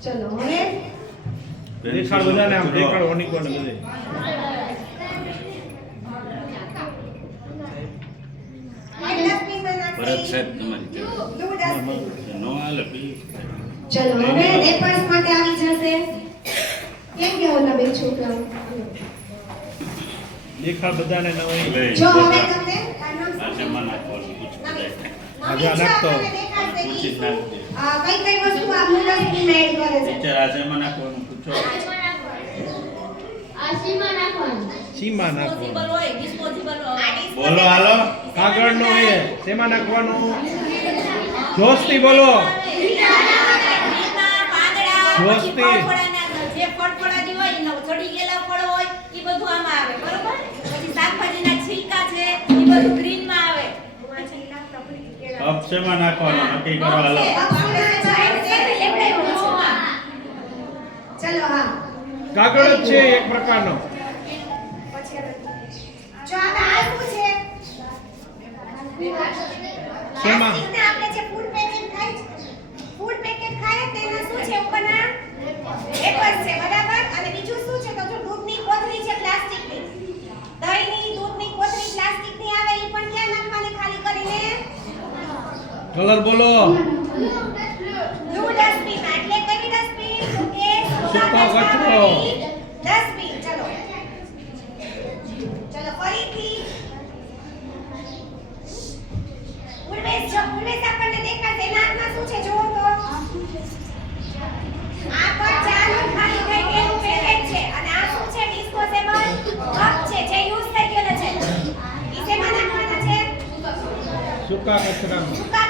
ચલો હવે દેખાડ બધાને આમ દેખાડ ઓનિકોને બધે ભરત સાહેબ તમારી નો હાલે બી ચલો હવે રેપર્સ માટે આવી જશે કેમ કે ઓલા બે છોકરાઓ દેખાડ બધાને નવી જો હવે તમને આજે મને નાખવાનું પૂછવું આજે આ નાખતો પૂછી જ નાખજે કઈ કઈ વસ્તુ આ મુલાકાતી મેળ કરે છે ટીચર આજે મને નાખવાનું પૂછો સીમા નાખવાનું બોલો હાલો કાગળ નો એ શેમાં નાખવાનું જોસ્તી બોલો જોસ્તી જે ફળફળાદી હોય ને ચડી ગયેલા ફળ હોય ઈ બધું આમાં આવે બરોબર પછી શાકભાજીના છીલકા છે ઈ બધું ગ્રીન માં આવે કપ શેમાં નાખવાનું નક્કી કરો હાલો ચલો હા કાગળ જ છે એક પ્રકારનો જો આ શું છે શેમાં પ્લાસ્ટિકના આપણે જે ફૂડ પેકેટ ખાય તેના શું છે ઉપરના પેપર છે બરાબર અને બીજું શું છે તો જો દૂધની કોથળી છે પ્લાસ્ટિકની દહીંની દૂધની કોથળી પ્લાસ્ટિકની આવે ઈ પણ ક્યાં નાખવાની ખાલી કરીને કલર બોલો બ્લુ ડસ્ટબિન એટલે કઈ ડસ્ટબિન તો કે સૂકો કચરો ડસ્ટબિન ચલો ફરીથી ઉર્વેશ આપણને દેખાશે એના હાથમાં શું છે જુઓ તો આ પર ચાલુ ખાલી થઈ ગયેલું પેકેટ છે અને આ શું છે ડિસ્પોઝેબલ કપ છે જે યુઝ થઈ ગયેલો છે ઈ શેમાં નાખવાના છે સૂકા કચરામાં સૂકા